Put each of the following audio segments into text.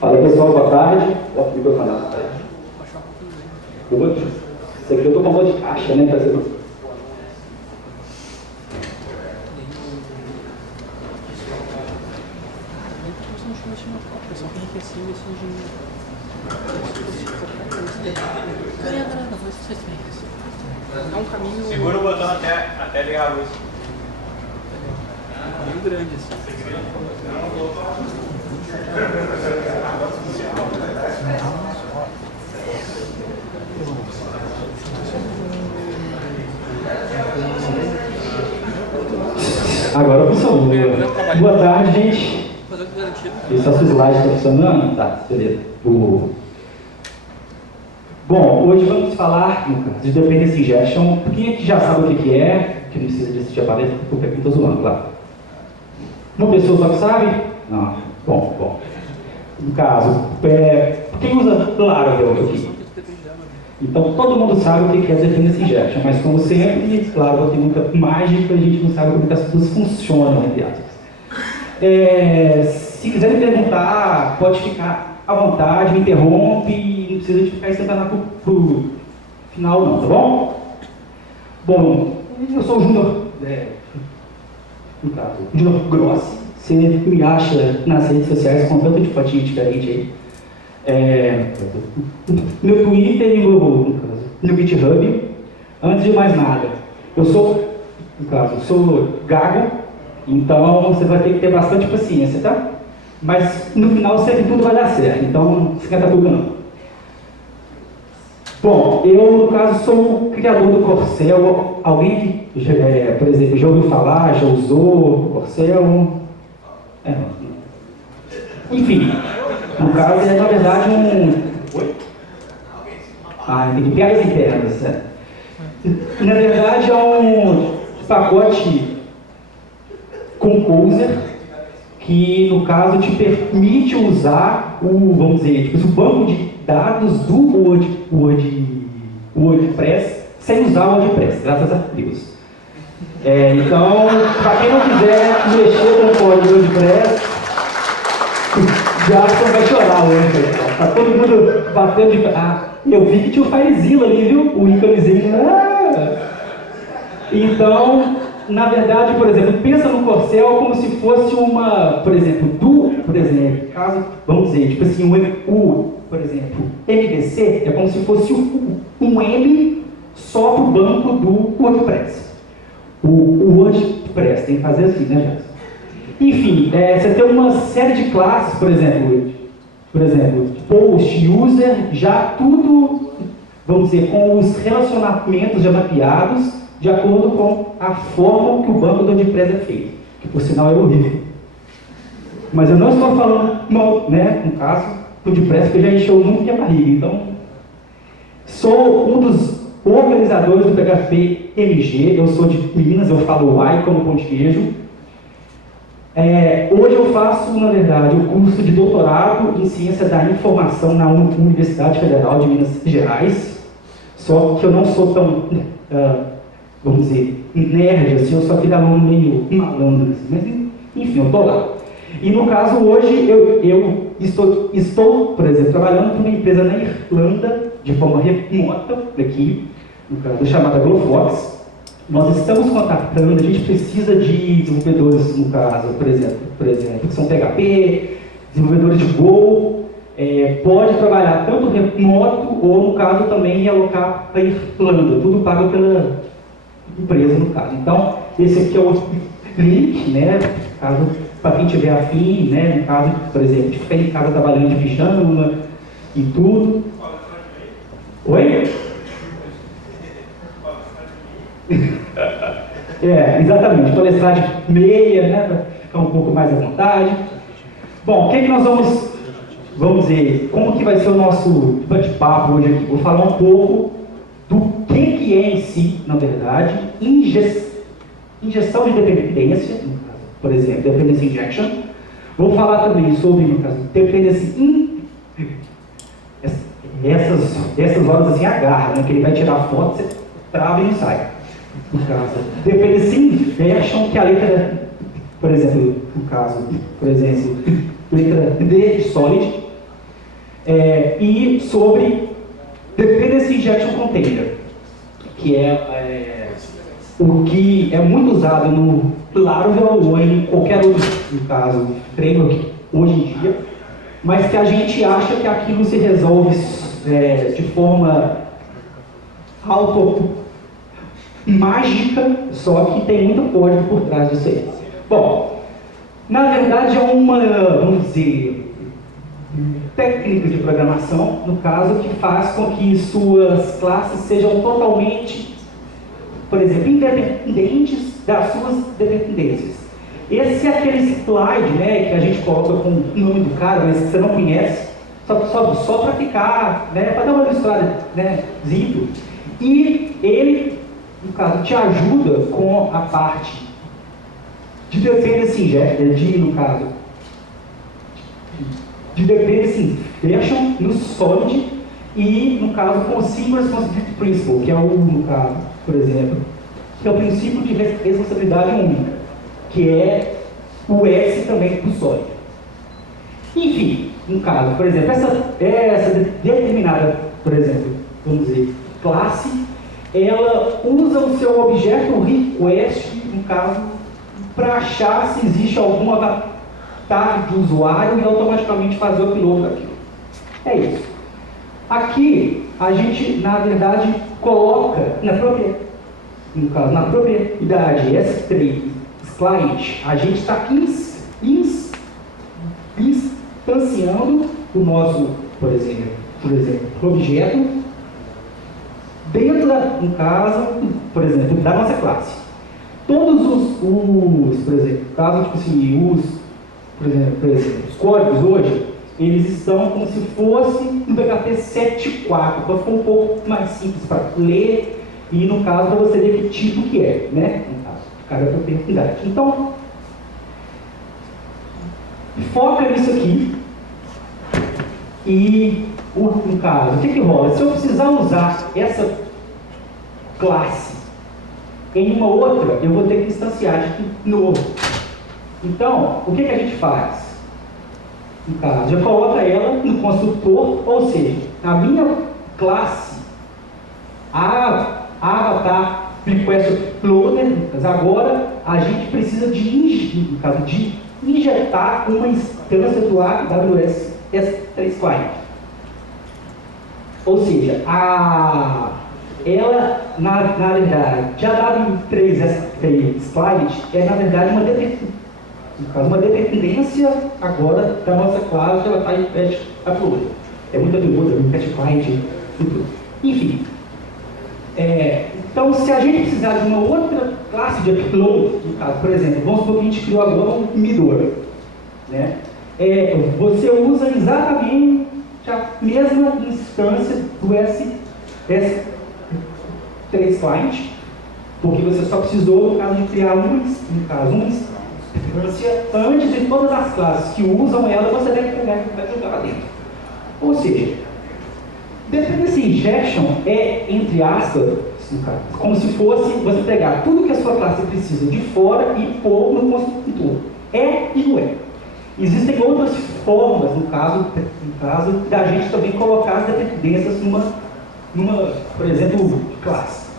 Fala pessoal, boa tarde. Bota o microfone. Outro. Isso aqui eu tô com uma voz de caixa, né? É um caminho... Segura o botão até ligar a luz. É um caminho grande assim. Agora funcionou. Boa tarde, gente. Esse slide está funcionando? Tá, beleza. Bom, hoje vamos falar de Dependency Injection. Quem aqui já sabe o que é, que não precisa de assistir a palestra, porque aqui estou zoando, lá. Uma pessoa só que sabe? Não. Bom. No caso, quem usa Laravel aqui? Então, todo mundo sabe o que é Dependency Injection, mas como sempre, Laravel tem muita mágica, a gente não sabe como as coisas funcionam, entre aspas. Se quiserem perguntar, pode ficar à vontade, me interrompe, não precisa de ficar sentado pro final não, tá bom? Bom, eu sou o Júnior, no caso, Júnior Grossi. Você me acha nas redes sociais com tanto de fotinho diferente aí. No Twitter e no GitHub. Antes de mais nada, eu sou, no caso, sou gago, então você vai ter que ter bastante paciência, tá? Mas no final sempre tudo vai dar certo, então não esquenta tudo não. Bom, eu no caso sou o criador do Corcel. Alguém que, por exemplo, já ouviu falar, já usou o Corcel? Enfim, no caso é na verdade tem piadas internas, né? Na verdade é um pacote Composer que no caso te permite usar vamos dizer, o banco de dados do WordPress sem usar o WordPress, graças a Deus. Então, para quem não quiser mexer com o código do WordPress, Jackson vai chorar hoje. Tá todo mundo batendo de... eu vi que tinha o FileZilla ali, viu? O íconezinho. Então, na verdade, por exemplo, pensa no Corcel como se fosse caso, vamos dizer, tipo assim, por exemplo, MVC é como se fosse um M só para o banco do WordPress. O WordPress tem que fazer assim, né, Jackson? Enfim, você tem uma série de classes, por exemplo, post, user, já tudo, vamos dizer, com os relacionamentos já mapeados de acordo com a forma que o banco do WordPress é feito, que por sinal é horrível. Mas eu não estou falando, né, no caso, do WordPress, que já encheu muito minha barriga, então, sou um dos organizadores do PHP MG, eu sou de Minas, eu falo Y como pão de queijo. Hoje eu faço, na verdade, o curso de doutorado em Ciência da Informação na Universidade Federal de Minas Gerais, só que eu não sou tão, vamos dizer, nerd, assim, eu sou aquele aluno meio malandro, assim, mas enfim, eu estou lá. E no caso, hoje, eu estou, por exemplo, trabalhando com uma empresa na Irlanda, de forma remota, aqui, no caso, chamada Glofox. Nós estamos contactando, a gente precisa de desenvolvedores, no caso, por exemplo, que são PHP, desenvolvedores de Go, pode trabalhar tanto remoto ou, no caso, também alocar para a Irlanda, tudo pago pela empresa, no caso. Então, esse aqui é o link, né, caso, para quem tiver afim, né, no caso, por exemplo, de ficar em casa trabalhando de pijama e tudo. Oi? Exatamente, palestrar de meia, né, para ficar um pouco mais à vontade. Bom, o que é que nós vamos dizer, como que vai ser o nosso bate-papo hoje aqui? Vou falar um pouco do que é em si, na verdade, injeção de dependência, no caso, por exemplo, Dependency Injection. Vou falar também sobre, no caso, Dependency essas horas assim agarra, né, que ele vai tirar a foto, você trava e não sai. No caso, Dependency Injection, que a letra, por exemplo, letra D de Solid, E sobre Dependency Injection Container, que é o que é muito usado no Laravel ou em qualquer outro, no caso, framework hoje em dia, mas que a gente acha que aquilo se resolve de forma mágica, só que tem muito código por trás disso aí. Bom, na verdade é uma, vamos dizer, técnica de programação, no caso, que faz com que suas classes sejam totalmente, por exemplo, independentes das suas dependências. Esse é aquele slide, né, que a gente coloca com o nome do cara, mas que você não conhece, só para ficar, né, para dar uma ilustrada, né, zido. E ele, no caso, te ajuda com a parte de dependency injection, no caso, de dependency injection no Solid e, no caso, com o Single Responsibility Principle, que é o, no caso, por exemplo, que é o princípio de responsabilidade única, que é o S também do Solid. Enfim, no caso, por exemplo, essa determinada, por exemplo, vamos dizer, classe, ela usa o seu objeto request, no caso, para achar se existe algum avatar de usuário e automaticamente fazer o upload daquilo. É isso. Aqui, a gente, na verdade, coloca no caso, na propriedade S3 client, a gente está instanciando o nosso, por exemplo, objeto dentro, no caso, por exemplo, da nossa classe. Todos por exemplo, caso tipo assim, por exemplo, os códigos hoje, eles estão como se fosse no PHP 7.4, então ficou um pouco mais simples para ler e, no caso, para você ver que tipo que é, né? No caso, cada propriedade. Então, foca nisso aqui e, no caso, o que rola? Se eu precisar usar essa classe em uma outra, eu vou ter que instanciar de novo. Então, o que a gente faz? No caso, já coloca ela no construtor, ou seja, a minha classe, a avatar request loader, agora a gente precisa de injetar uma instância do AWS S3 Client. Uma seja, ela, na verdade, a W3S3 Client é, na verdade, uma dependência agora da nossa classe, ela está em patch upload. É muito upload, patch client, tudo. Enfim. Então, se a gente precisar de uma outra classe de upload, no caso, por exemplo, vamos supor que a gente criou agora um Midor, né? Você usa exatamente a mesma instância do S3 Client, porque você só precisou, no caso, de criar uma instância antes de todas as classes que usam ela, você deve pegar e vai jogar lá dentro. Ou seja, Dependency Injection é, entre aspas, como se fosse você pegar tudo que a sua classe precisa de fora e pôr no construtor. É e não é. Existem outras formas, no caso da gente também colocar as dependências numa, por exemplo, classe.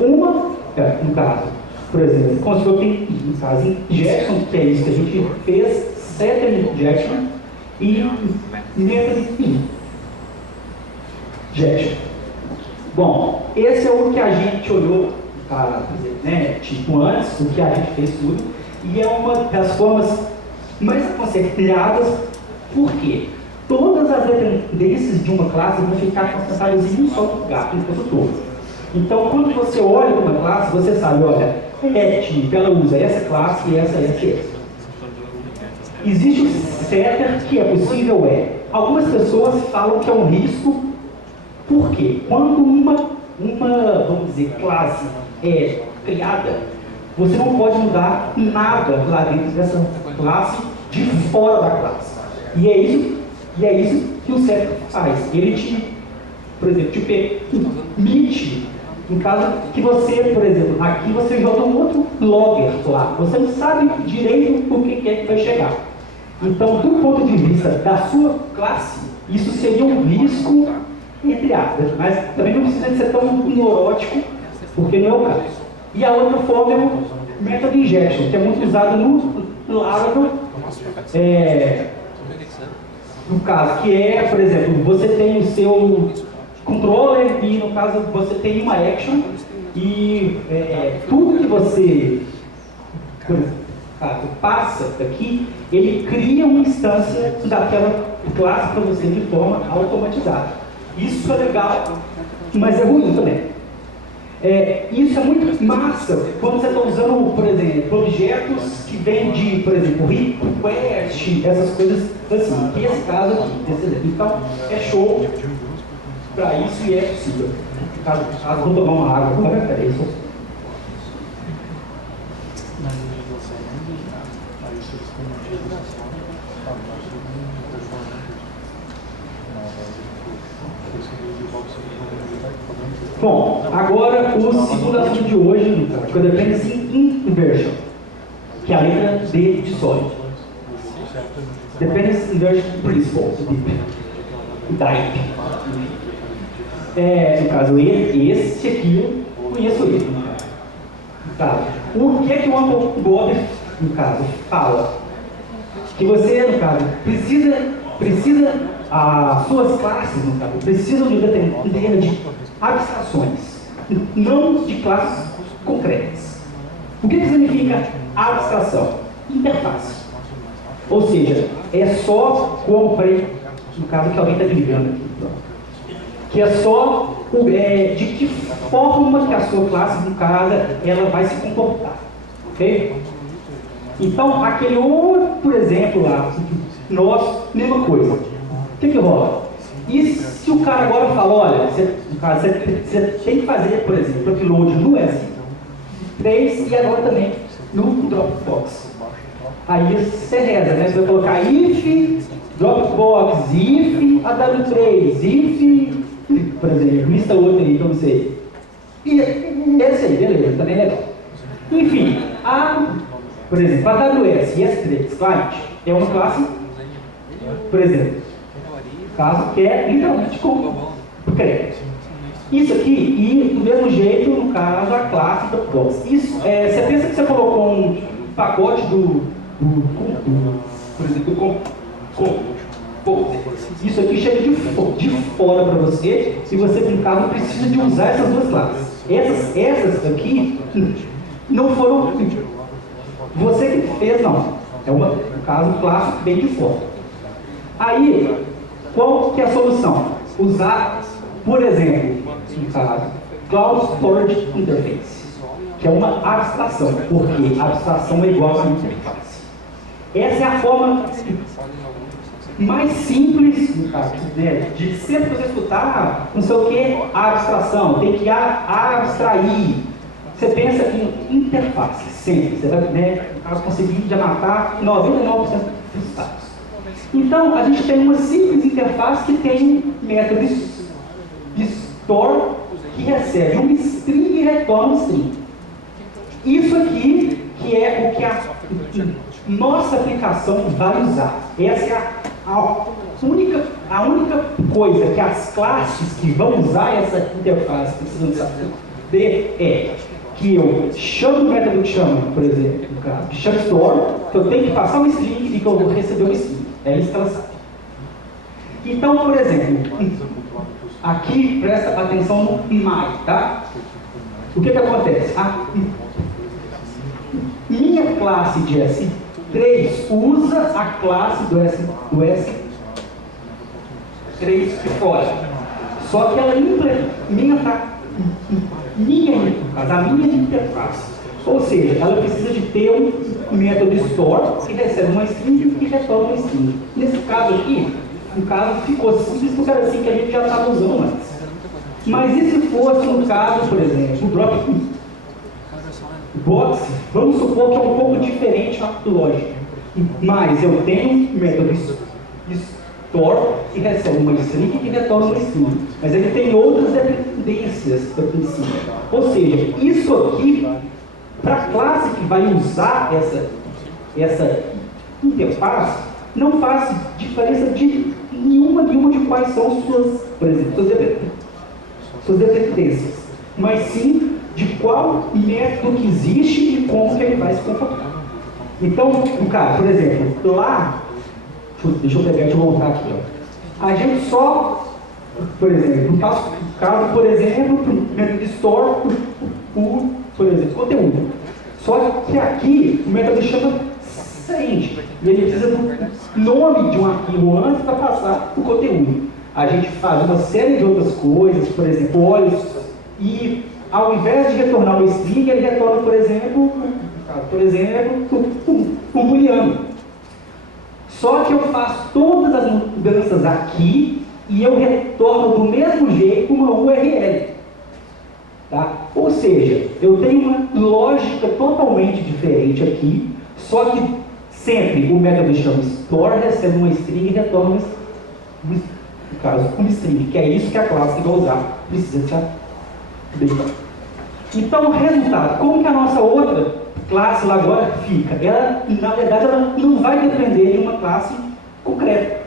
Uma, no caso, por exemplo, o construtor tem, no caso, injection, que é isso que a gente fez, setter injection e method injection. Bom, esse é o que a gente olhou, né, tipo antes, o que a gente fez tudo, e é uma das formas mais aconselhadas, porque todas as dependências de uma classe vão ficar concentradas em um só lugar, no construtor. Então, quando você olha para uma classe, você sabe, olha, ela usa essa classe e essa. Existe o setter que é possível, algumas pessoas falam que é um risco, porque quando uma vamos dizer, classe é criada, você não pode mudar nada lá dentro dessa classe de fora da classe. E é isso que o setter faz. Ele por exemplo, te permite, no caso que você, por exemplo, aqui você joga um outro logger lá, você não sabe direito o que é que vai chegar. Então, do ponto de vista da sua classe, isso seria um risco, entre aspas, mas também não precisa de ser tão neurótico, porque não é o caso. E a outra forma é o método injection, que é muito usado no Laravel, no caso, que é, por exemplo, você tem o seu controller e, no caso, você tem uma action e tudo que você, por caso, passa aqui, ele cria uma instância daquela classe para você de forma automatizada. Isso é legal, mas é ruim também. Isso é muito massa quando você está usando, por exemplo, objetos que vêm de, por exemplo, request, essas coisas assim, que é esse caso aqui, desse exemplo. Então, é show para isso e é possível. Caso vou tomar uma água, agora é isso. Bom, agora o segundo assunto de hoje, que é o Dependency Inversion, que é a letra D de Solid. Dependency Inversion Principle, DIP. No caso, esse aqui eu conheço ele. Tá. O que é que o Uncle Bob, no caso, fala? Que você, no caso, precisa as suas classes, no caso, precisam de depender de abstrações, não de classes concretas. O que significa abstração? Interface. Ou seja, é só como, no caso que alguém está ligando aqui, que é só de que forma que a sua classe, no caso, ela vai se comportar. Ok? Então, aquele outro, por exemplo, lá, nós, mesma coisa. O que rola? E se o cara agora fala, olha, você tem que fazer, por exemplo, upload no S3 e agora também no Dropbox. Aí você reza, né? Você vai colocar if Dropbox, if AW3, if, por exemplo, lista outra aí para você. E esse aí, beleza, também é legal. Enfim, por exemplo, a AWS e S3 Client é uma classe, por exemplo, caso que é literalmente como crédito. Isso aqui, e do mesmo jeito, no caso, a classe Dropbox. Isso, você pensa que você colocou um pacote por exemplo, isso aqui chega de fora para você, se você, no caso, precisa de usar essas duas classes. Essas aqui não foram você que fez, não. É no caso, classe bem de fora. Aí, qual que é a solução? Usar, por exemplo, no caso, Cloud Storage Interface, que é uma abstração, porque a abstração é igual a interface. Essa é a forma mais simples, no caso, né, de sempre você escutar, não sei o que, a abstração, tem que abstrair. Você pensa em interface, sempre. Você vai, no caso, conseguir já matar 99% dos casos. Então, a gente tem uma simples interface que tem um método store que recebe um string e retorna um string. Isso aqui que é o que a nossa aplicação vai usar. Essa é a única coisa que as classes que vão usar essa interface precisam saber que eu chamo o método que chama, por exemplo, no caso, que chama store, que eu tenho que passar um string e que eu vou receber um string. É isso que ela sabe. Então, por exemplo, aqui presta atenção no my, tá? O que acontece? Minha classe de S3 usa a classe do S3 de fora. Só que ela implementa a minha interface. Ou seja, ela precisa de ter um método store que recebe uma string e retorna uma string. Nesse caso aqui, o caso ficou simples porque era assim que a gente já estava usando antes. Mas e se fosse um caso, por exemplo, o Dropbox, vamos supor que é um pouco diferente a lógica. Mas eu tenho um método store que recebe uma string e retorna uma string. Mas ele tem outras dependências aqui em cima. Ou seja, isso aqui, para a classe que vai usar essa interface, não faz diferença de nenhuma de quais são suas, por exemplo, suas dependências, mas sim de qual método que existe e como que ele vai se comportar. Então, no caso, por exemplo, lá, deixa eu voltar aqui, ó. A gente só, por exemplo, no caso, por exemplo, método store, por exemplo, conteúdo. Só que aqui o método chama send, e ele precisa do nome de um arquivo antes para passar o conteúdo. A gente faz uma série de outras coisas, por exemplo, olhos, e ao invés de retornar o string, ele retorna, por exemplo, um booleano. Só que eu faço todas as mudanças aqui e eu retorno do mesmo jeito uma URL. Tá? Ou seja, eu tenho uma lógica totalmente diferente aqui, só que sempre o método chama store, recebe uma string e retorna no caso, um string, que é isso que a classe que vai usar precisa saber. Então, resultado, como que a nossa outra classe lá agora fica? Ela, na verdade, ela não vai depender de uma classe concreta.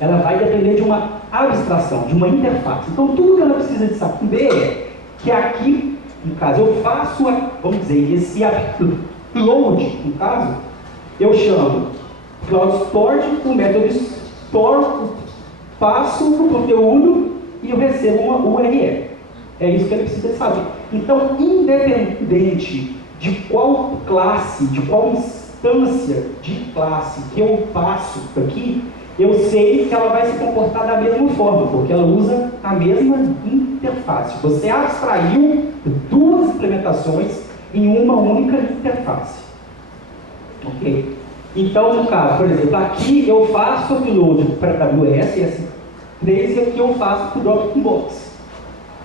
Ela vai depender de uma abstração, de uma interface. Então, tudo que ela precisa de saber é que aqui, no caso, eu faço, vamos dizer, esse upload, no caso, eu chamo Cloud Storage, o método store, passo o conteúdo e eu recebo uma URL. É isso que ele precisa saber. Então, independente de qual classe, de qual instância de classe que eu passo aqui, eu sei que ela vai se comportar da mesma forma, porque ela usa a mesma interface. Você abstraiu duas implementações em uma única interface. Ok? Então, no caso, por exemplo, aqui eu faço upload para a AWS, S3, e aqui eu faço para o Dropbox.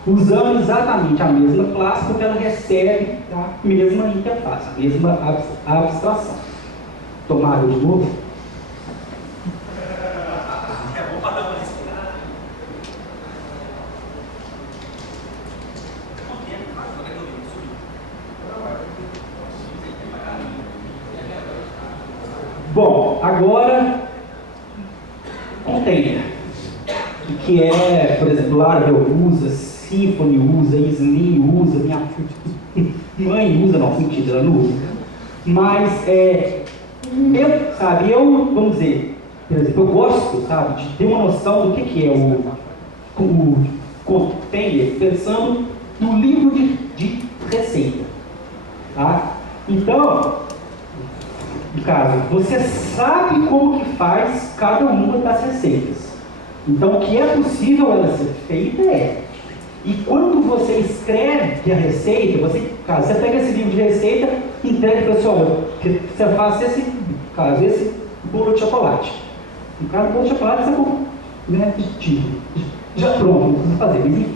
Usando exatamente a mesma classe, porque ela recebe a mesma interface, a mesma abstração. Tomada de novo. Bom, agora, container, que é, por exemplo, Laravel usa, Symfony usa, Slim usa, minha mãe usa, não, mentira, ela não usa. Mas, vamos dizer, por exemplo, eu gosto, sabe, de ter uma noção do que é o container, pensando no livro de receita. Tá? Então, no caso, você sabe como que faz cada uma das receitas. Então, o que é possível ela ser feita é. E quando você escreve a receita, você pega esse livro de receita e entrega para o pessoal, que você faz esse bolo de chocolate. No caso, o bolo de chocolate você já pronto, não precisa fazer, mas enfim.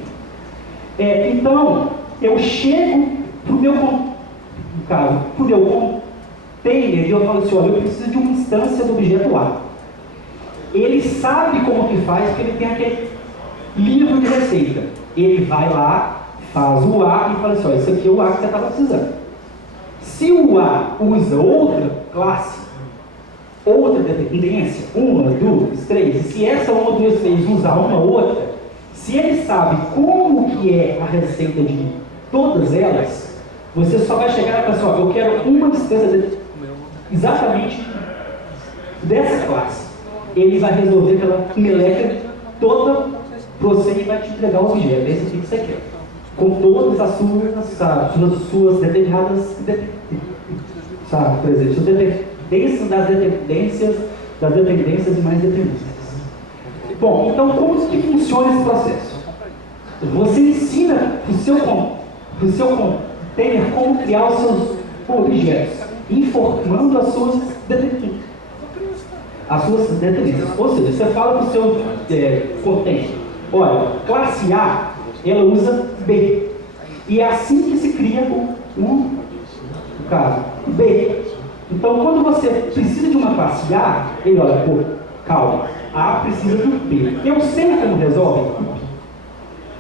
Então, eu chego para o meu container e eu falo assim, olha, eu preciso de uma instância do objeto A. Ele sabe como que faz, porque ele tem aquele livro de receita. Ele vai lá, faz o A e fala assim, olha, esse aqui é o A que você estava precisando. Se o A usa outra classe, outra dependência, 1, 2, 3, e se essa 1, 2, 3 usar uma outra, se ele sabe como que é a receita de todas elas, você só vai chegar e falar assim, ó, eu quero uma distância exatamente dessa classe. Ele vai resolver aquela meleca toda para você e vai te entregar o objeto. Esse aqui que você quer. Com todas as suas determinadas, sabe, por exemplo, suas dependências das dependências e mais dependências. Bom, então como que funciona esse processo? Você ensina para o seu container como criar os seus objetos, informando as suas dependências. Ou seja, você fala para o seu container, olha, classe A, ela usa B. E é assim que se cria no caso, B. Então, quando você precisa de uma classe A, ele olha, pô, calma, A precisa do B. Eu sei como resolve?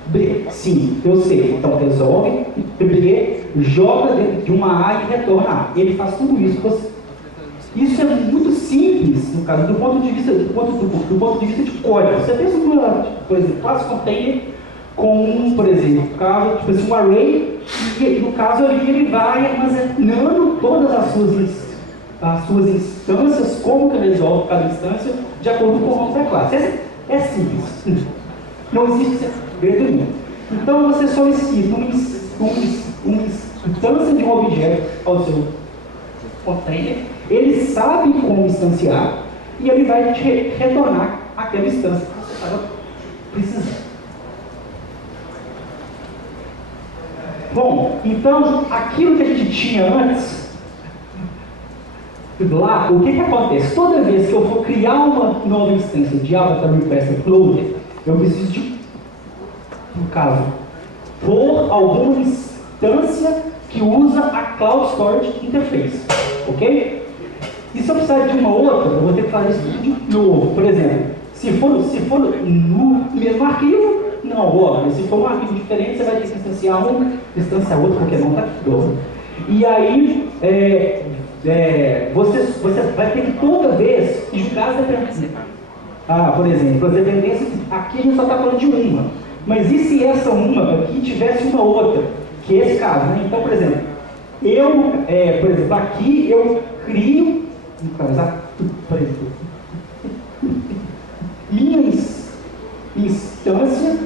B, sim, eu sei. Então, resolve, B, joga dentro de uma A e retorna A. Ele faz tudo isso. Isso é muito simples. simples, no caso, do ponto de vista de código. Você pensa uma, por exemplo, classe container com, por exemplo, caso, tipo assim, um array, e no caso ali ele vai armazenando todas as suas instâncias, como que ele resolve cada instância, de acordo com o nome da classe. É simples. Não existe segredo nenhum. Então você solicita uma instância de um objeto ao seu container, ele sabe como instanciar e ele vai te retornar aquela instância que você estava precisando. Bom, então aquilo que a gente tinha antes, lá, o que acontece? Toda vez que eu for criar uma nova instância de Avatar Request Uploader, eu preciso de, no caso, por alguma instância que usa a Cloud Storage Interface, ok? E se eu precisar de uma outra, eu vou ter que fazer isso tudo de novo. Por exemplo, se for no mesmo arquivo, não, ó, se for um arquivo diferente, você vai ter que instanciar um, instanciar outro, porque não está aqui. E aí, você vai ter que toda vez julgar as dependências. Por exemplo, as dependências, aqui a gente só está falando de uma. Mas e se essa uma aqui tivesse uma outra? Que é esse caso, né? Então, por exemplo, aqui eu crio, no caso, por exemplo, minha instância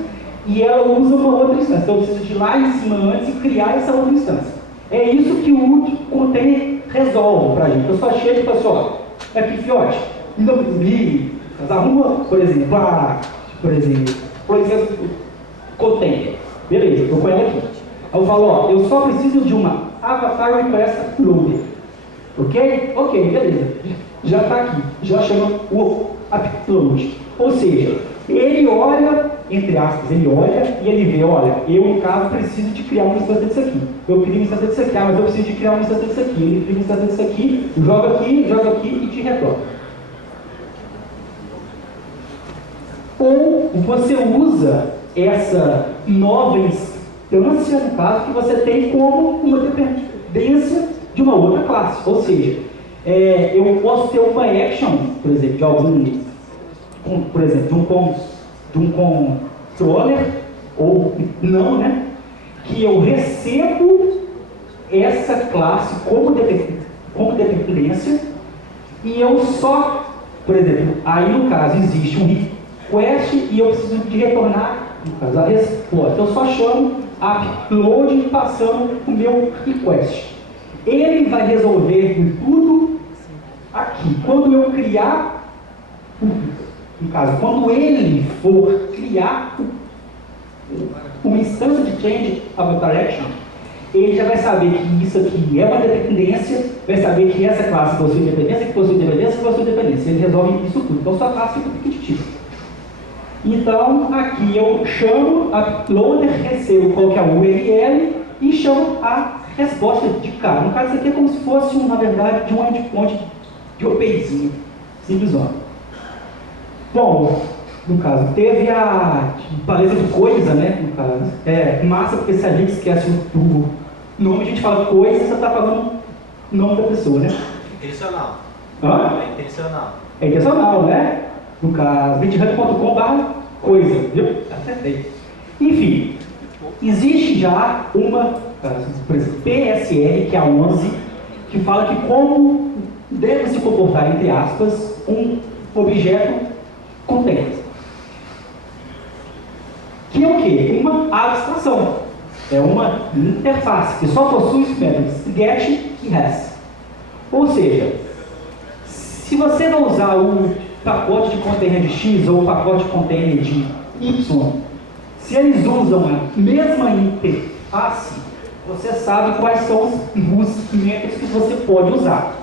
e ela usa uma outra instância. Então eu preciso de ir lá em cima antes e criar essa outra instância. É isso que o container resolve para a gente. Eu só chego e falo assim, ó, aqui fiote, arruma, por exemplo, container. Beleza, estou com ela aqui. Aí eu falo, ó, eu só preciso de uma Avatar Request Uploader. Ok? Ok, beleza. Já está aqui. Já chama o upload. Ou seja, ele olha, entre aspas, ele olha e ele vê, olha, eu no caso preciso de criar uma instância disso aqui. Eu crio uma instância disso aqui, mas eu preciso de criar uma instância disso aqui. Ele cria uma instância disso aqui, joga aqui e te retorna. Ou você usa essa nova instância, no caso, que você tem como uma dependência de uma outra classe. Ou seja, eu posso ter uma action, por exemplo, de algum, por exemplo, de um controller, ou não, né? Que eu recebo essa classe como dependência e eu só, por exemplo, aí no caso existe um request e eu preciso de retornar, no caso, a resposta. Eu só chamo upload passando o meu request. Ele vai resolver tudo aqui. Quando eu criar, no caso, quando ele for criar uma instância de change avatar action, ele já vai saber que isso aqui é uma dependência, vai saber que essa classe possui dependência, que possui dependência, que possui dependência. Ele resolve isso tudo. Então, sua classe fica repetitiva. Então, aqui eu chamo uploader, recebo qual que é o URL e chamo a resposta de cara. No caso, isso aqui é como se fosse, na verdade, de um endpoint de Openzinho, simplesão. Bom, no caso, teve a palestra de coisa, né? No caso, massa, porque se a gente esquece o nome, a gente fala coisa, você está falando o nome da pessoa, né? Intencional. Hã? É intencional. É intencional, né? No caso, bithub.com/coisa, viu? Acertei. Enfim, existe já uma, por exemplo, PSR, que é a 11, que fala que como deve se comportar, entre aspas, um objeto container. Que é o quê? Uma abstração. É uma interface que só possui os métodos get e res. Ou seja, se você não usar o pacote de container de X ou o pacote de container de Y, se eles usam a mesma interface, você sabe quais são os métodos que você pode usar.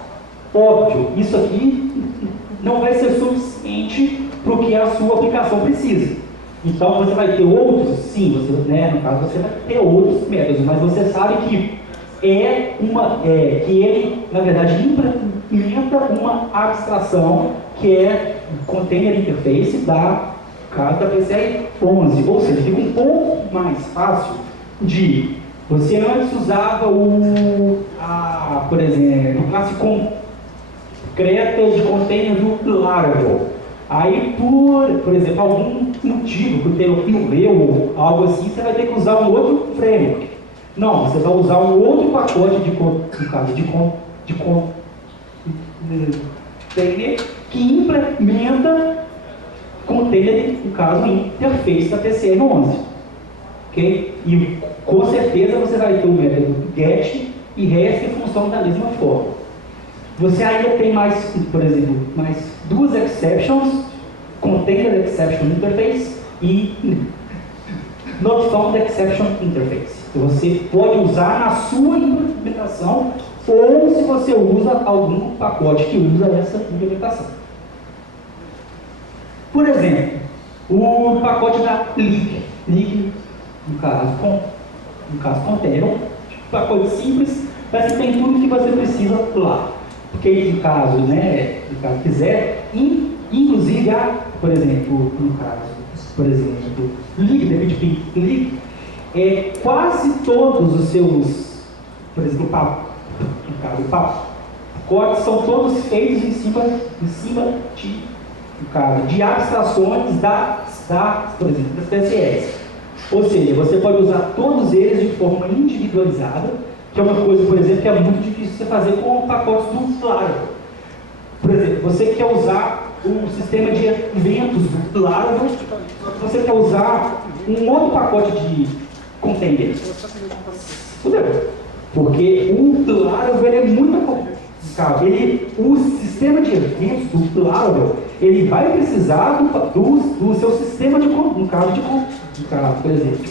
Óbvio, isso aqui não vai ser suficiente para o que a sua aplicação precisa. Então você vai ter outros, sim, no caso você vai ter outros métodos, mas você sabe que que ele, na verdade, implementa uma abstração que é Container Interface da PCR 11, ou seja, fica um pouco mais fácil de você antes usava por exemplo, classe creta de container do Laravel. Aí, por exemplo, algum motivo que o Taylor não leu ou algo assim, você vai ter que usar um outro framework. Não, você vai usar um outro pacote de container que implementa container, no caso, interface da TCR11. Ok? E com certeza você vai ter o método get e rest em função da mesma forma. Você ainda tem mais, por exemplo, mais duas exceptions, container exception interface e not found exception interface. Você pode usar na sua implementação ou se você usa algum pacote que usa essa implementação. Por exemplo, o pacote da Leak, no caso container, um pacote simples, mas que tem tudo que você precisa lá. Porque no caso quiser, inclusive por exemplo, Leak, quase todos os seus, por exemplo, pacotes são todos feitos em cima de abstrações por exemplo, das TCS. Ou seja, você pode usar todos eles de forma individualizada, que é uma coisa, por exemplo, que é muito difícil você fazer com pacotes do Laravel. Por exemplo, você quer usar o sistema de eventos do Laravel, você quer usar um outro pacote de container. Fudeu. Porque o Laravel é muito complicado. O sistema de eventos do Laravel, ele vai precisar do seu sistema de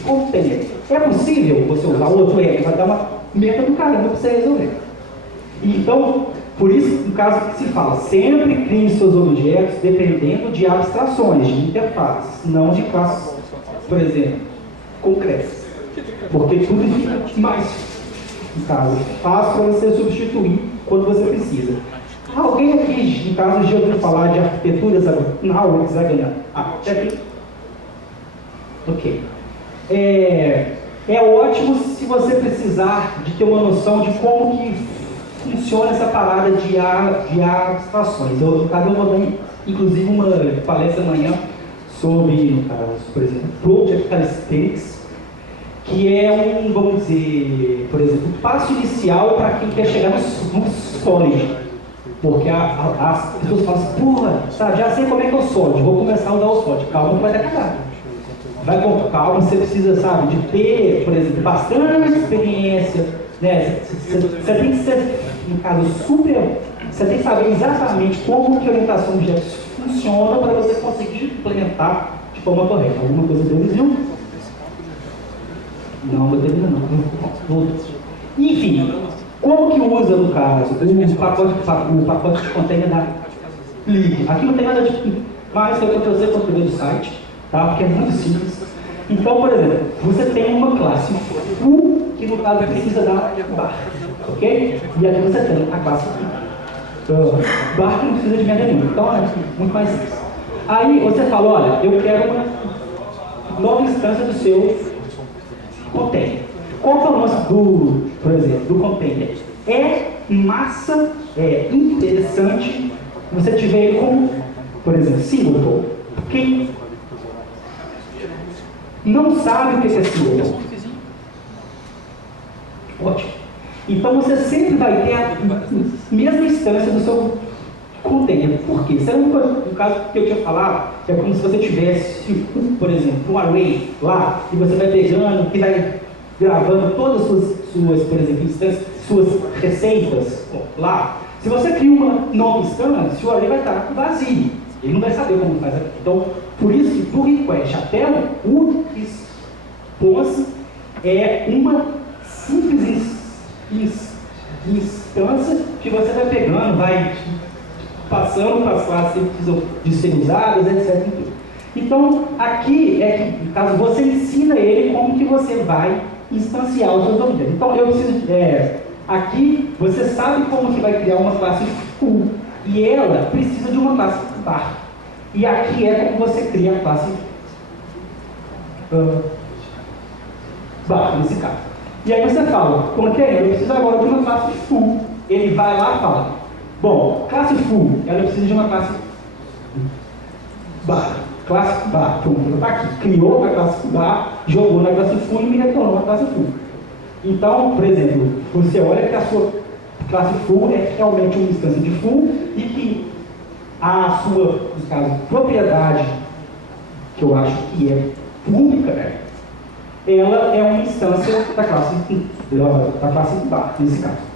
container. É possível você usar outro? Vai dar uma merda do caramba para você resolver. Então, por isso, no caso que se fala, sempre crie seus objetos dependendo de abstrações, de interfaces, não de classes, por exemplo, concretas. Porque tudo fica mais, no caso, fácil para você substituir quando você precisa. Alguém aqui, no caso, já ouviu falar de arquitetura hexagonal, hexagonal? Até aqui? Ok. É ótimo se você precisar de ter uma noção de como que funciona essa parada de abstrações. No caso, eu vou dar, inclusive, uma palestra amanhã sobre, no caso, por exemplo, Project Calisthenics, que é vamos dizer, por exemplo, um passo inicial para quem quer chegar no Solid. Porque as pessoas falam assim, porra, sabe, já sei como é que é o Solid, vou começar a usar o Solid. Calma, não vai dar cagada. Vai com calma, você precisa, sabe, de ter, por exemplo, bastante experiência, né? Você tem que ser, no caso, você tem que saber exatamente como que a orientação de objetos funciona para você conseguir implementar de forma correta. Alguma coisa deles, viu? Não, não termina não. Enfim, como que usa, no caso, o pacote de container da Leak? Aqui não tem nada de mais que eu trazer conteúdo do site, tá? Porque é muito simples. Então, por exemplo, você tem uma classe foo, que no caso precisa da bar, ok? E aqui você tem a classe bar que não precisa de merda nenhuma. Então, é muito mais simples. Aí você fala, olha, eu quero uma nova instância do seu container. Qual que é o lance por exemplo, do container? É massa, é interessante você tiver ele como, por exemplo, singleton. Quem não sabe o que é singleton? Ótimo. Então você sempre vai ter a mesma instância do seu container. Por quê? No caso que eu tinha falado, é como se você tivesse, por exemplo, um array lá, e você vai pegando, que vai gravando todas as suas, por exemplo, instâncias, suas receitas lá. Se você cria uma nova instância, o array vai estar vazio. Ele não vai saber como faz aqui. Então, por isso que do request até o response é uma simples instância que você vai pegando, vai passando para as classes que precisam de ser usadas, etc. Então, aqui é que, no caso, você ensina ele como que você vai instanciar os seus objetos. Então, eu preciso, aqui, você sabe como que vai criar uma classe full, e ela precisa de uma classe bar. E aqui é como você cria a classe bar, nesse caso. E aí você fala, container, eu preciso agora de uma classe full. Ele vai lá e fala, Bom, classe full, ela precisa de uma classe bar. Classe bar, pronto, ela está aqui. Criou a classe bar, jogou na classe full e me retornou a classe full. Então, por exemplo, você olha que a sua classe full é realmente uma instância de full e que a sua, no caso, propriedade, que eu acho que é pública, ela é uma instância da classe bar, nesse caso.